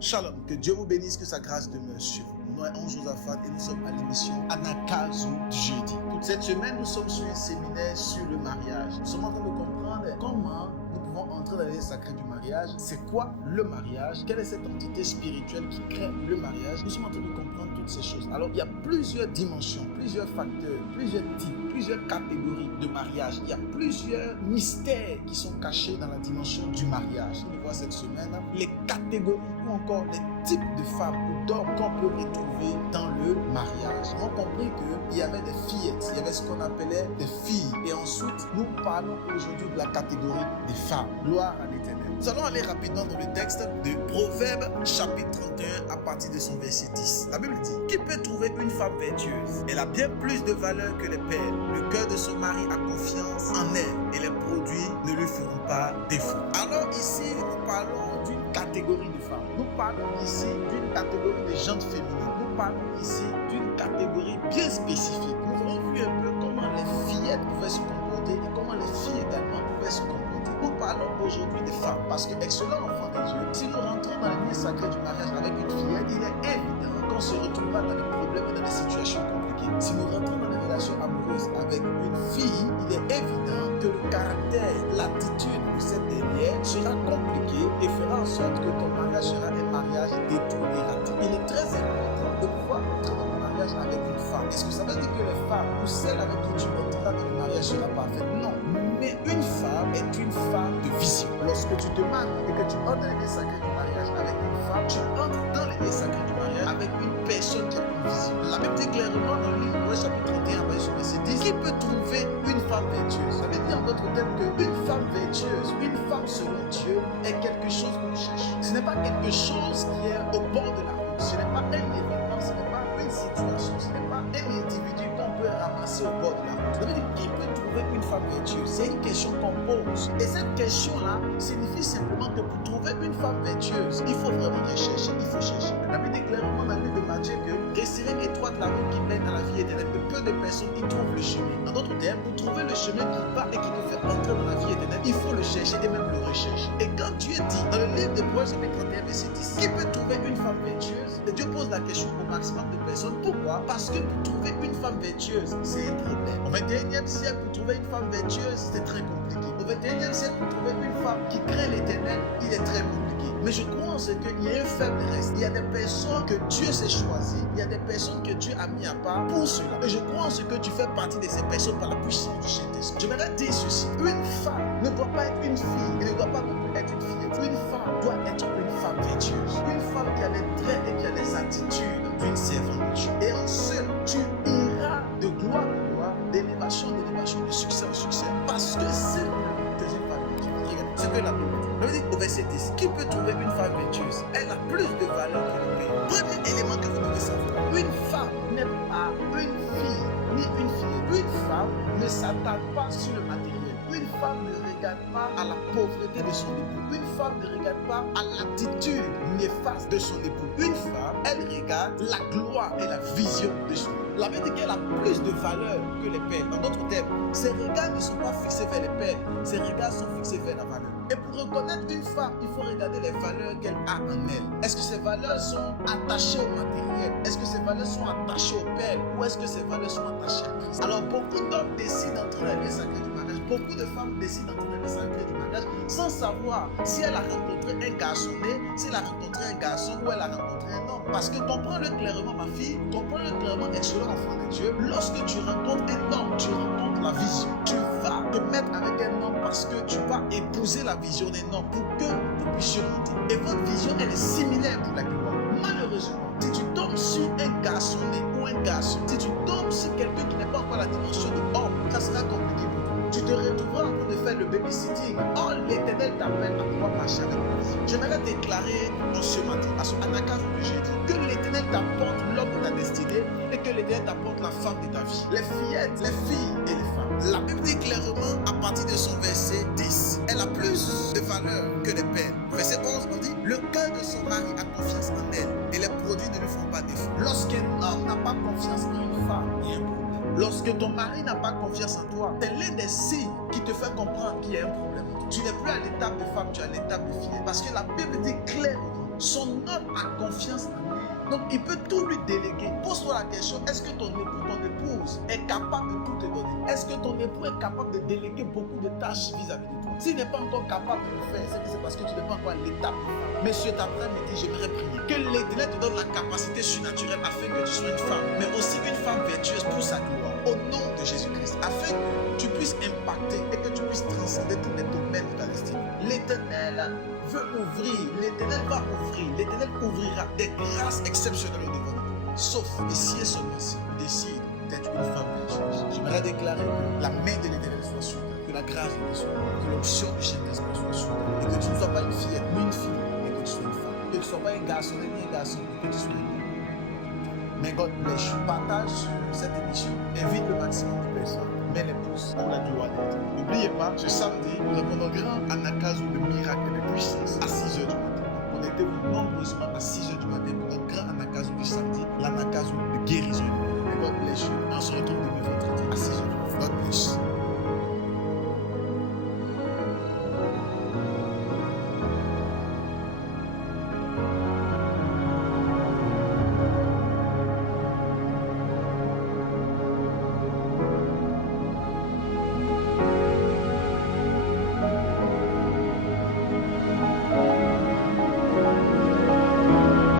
Shalom, que Dieu vous bénisse, que sa grâce demeure sur vous. Mon nom est Ange Josaphat et nous sommes à l'émission Anakazu du jeudi. Toute cette semaine, nous sommes sur un séminaire sur le mariage. Nous sommes en train de comprendre comment nous pouvons entrer dans les sacrés du mariage. C'est quoi le mariage? Quelle est cette entité spirituelle qui crée le mariage? Nous sommes en train de comprendre toutes ces choses. Alors, il y a plusieurs dimensions, plusieurs facteurs, plusieurs types, plusieurs catégories de mariage. Il y a plusieurs mystères qui sont cachés dans la dimension du mariage. On voit cette semaine les catégories ou encore les types de femmes ou d'hommes qu'on peut retrouver dans le mariage. On a compris qu'il y avait des fillettes, il y avait ce qu'on appelait des filles. Et ensuite, nous parlons aujourd'hui de la catégorie des femmes. Gloire à l'Éternel. Nous allons aller rapidement dans le texte de Proverbes chapitre 31 à partir de son verset 10. La Bible dit: qui peut trouver une femme vertueuse? Elle a bien plus de valeur que les perles. Le cœur de son mari a confiance en elle et les produits ne lui feront pas défaut. Alors ici, nous parlons d'une catégorie de femmes. Nous parlons ici d'une catégorie de gens féminines. Nous parlons ici d'une catégorie bien spécifique. Nous avons vu un peu comment les fillettes pouvaient se comporter et comment les filles également pouvaient se comporter. Nous parlons aujourd'hui des femmes parce que, excellent enfant de Dieu, si nous rentrons dans les liens sacrés du mariage avec une fillette, il est évident qu'on se retrouvera dans des problèmes et dans des situations compliquées. Si nous rentrons dans des relations amoureuses avec une fille, il est évident que le caractère, l'attitude de cette dernière sera compliqué et fera en sorte que ton mariage sera un mariage détourné et raté. Il est très important de pouvoir entrer dans le mariage avec une femme. Est-ce que ça veut dire que les femmes ou celles avec qui tu entreras dans le mariage sera parfaite? Non. Mais une femme est une femme de vision. Lorsque tu te maries et que tu entres dans les liens sacrés du mariage avec une femme, tu entres dans les liens sacrés du mariage avec une personne qui a une vision. La Bible dit clairement dans le livre de chapitre 31, verset 10, qui peut trouver une femme vertueuse? Ça veut dire en d'autres termes qu'une femme vertueuse, une femme selon Dieu est quelque chose que nous cherchons. Ce n'est pas quelque chose qui est au bord de la route. Ce n'est pas un événement, ce n'est pas une situation, ce n'est pas un individu qu'on peut ramasser au bord de la route. Ça veut dire qui peut trouver une femme vertueuse? C'est une question qu'on pose. Et cette question-là signifie simplement que pour trouver une femme vertueuse, il faut vraiment rechercher, il faut chercher. La Bible dit clairement dans le livre de Matthieu que resserrez étroite la route qui mène à la vie éternelle, que peu de personnes y trouvent le chemin. En d'autres termes, pour trouver le chemin qui va et qui te fait entrer dans la vie éternelle, il faut le chercher et même le rechercher. Et quand Dieu dit dans le livre de Proverbes chapitre 31 verset 10, qui peut trouver une femme vertueuse? Et Dieu pose la question au maximum de personnes. Pourquoi? Parce que pour trouver une femme vertueuse, c'est un problème. Au 21e siècle, pour trouver une femme vertueuse, c'est très compliqué. Au 21e siècle, pour trouver une femme qui crée l'éternel, il est très compliqué. Mais je crois en ce qu'il y a un faible reste. Il y a des personnes que Dieu s'est choisi. Il y a des personnes que Dieu a mis à part pour cela. Et je crois en ce que tu fais partie de ces personnes par la puissance du Saint-Esprit. Je voudrais dire ceci. Une femme ne doit pas être une fille et ne doit pas non plus être une fillette. Une femme doit être une femme vertueuse. Une femme qui a les traits et qui a les attitudes d'une servante de Dieu. Et en cela, tu iras de gloire en gloire, d'élévation en élévation, de succès en succès. Parce que c'est que une femme vertueuse. Regarde ce que la Bible dit. La Bible dit au verset 10, qui peut trouver une femme vertueuse? Elle a plus de valeur que le pays. Premier élément que vous devez savoir. Une femme n'est pas une fille, ni une fille. Une femme ne s'attaque pas sur le matériel. Une femme ne regarde pas à la pauvreté de son époux. Une femme ne regarde pas à l'attitude néfaste de son époux. Une femme, elle regarde la gloire et la vision de son époux. La Bible dit qu'elle a plus de valeur que les perles. En d'autres termes, ses regards ne sont pas fixés vers les perles. Ses regards sont fixés vers la valeur. Et pour reconnaître une femme, il faut regarder les valeurs qu'elle a en elle. Est-ce que ces valeurs sont attachées au matériel? Est-ce que ces valeurs sont attachées aux perles? Ou est-ce que ces valeurs sont attachées à Christ? Alors beaucoup d'hommes décident d'entrer dans les liens sacrés du mariage. Beaucoup de femmes décident d'entrer dans les liens sacrés du mariage sans savoir si elle a rencontré un garçonnet, si elle a rencontré un garçon ou elle a rencontré un homme. Parce que comprends-le clairement, ma fille, comprends-le clairement, excellent enfant de Dieu. Lorsque tu rencontres un homme, tu rencontres la vision. Tu vas te mettre avec un homme parce que tu vas épouser la vision d'un homme pour que vous puissiez monter. Et votre vision, elle est similaire pour la gloire. Malheureusement, si tu tombes sur un garçonnet ou un garçon, si tu tombes sur quelqu'un qui n'est pas encore la dimension de homme, ça sera compliqué pour toi. Tu te retrouveras en train de faire le babysitting. Oh, l'Éternel t'appelle à pouvoir marcher avec lui. J'aimerais déclarer en ce matin, à ce Anakazu que j'ai dit, que l'Éternel t'apporte l'homme de ta destinée et que l'Éternel t'apporte la femme de ta vie. Les fillettes, les filles et les femmes. La Bible dit clairement à partir de son verset 10, elle a plus de valeur que les perles. Verset 11, on dit, le cœur de son mari a confiance en elle et les produits ne lui font pas défaut. Lorsqu'un homme n'a pas confiance en une femme, il y a un problème. Lorsque ton mari n'a pas confiance en toi, c'est l'un des signes qui te fait comprendre qu'il y a un problème. Tu n'es plus à l'étape de femme, tu es à l'étape de fille. Parce que la Bible dit clairement, son prendre la confiance en elle. Donc, il peut tout lui déléguer. Pose-toi la question, est-ce que ton époux, ton épouse est capable de tout te donner? Est-ce que ton époux est capable de déléguer beaucoup de tâches vis-à-vis de toi? S'il n'est pas encore capable de le faire, c'est parce que tu n'es pas encore à l'étape. Mais cet après-midi, j'aimerais prier que l'Éternel te donne la capacité surnaturelle afin que tu sois une femme, mais aussi une femme vertueuse pour sa gloire, au nom de Jésus-Christ, afin que tu puisses impacter et que tu puisses transcender tous les domaines de ta destinée. L'Éternel veut ouvrir, l'Éternel va ouvrir, l'Éternel ouvrira des grâces exceptionnelles au devant de toi. Sauf, et si et seulement si tu décides d'être une femme vertueuse, j'aimerais déclarer que la main de l'Éternel soit sur toi, que la grâce de Dieu soit sur toi, que l'option du Saint-Esprit soit sur toi, et que tu ne sois pas une fillette, mais une fille, et que tu sois une femme, que tu ne sois pas un garçon, ni un garçon, mais que tu sois une femme. Mais God bless you. Partage cette émission, invite le maximum de personnes, mets les pouces pour la gloire de Dieu. N'oubliez pas, ce samedi, nous avons un grand Anakazu de miracles et de puissance à 6h du matin. Connectez-vous nombreusement à 6h du matin pour un grand Anakazu du samedi, l'Anakazu de guérison.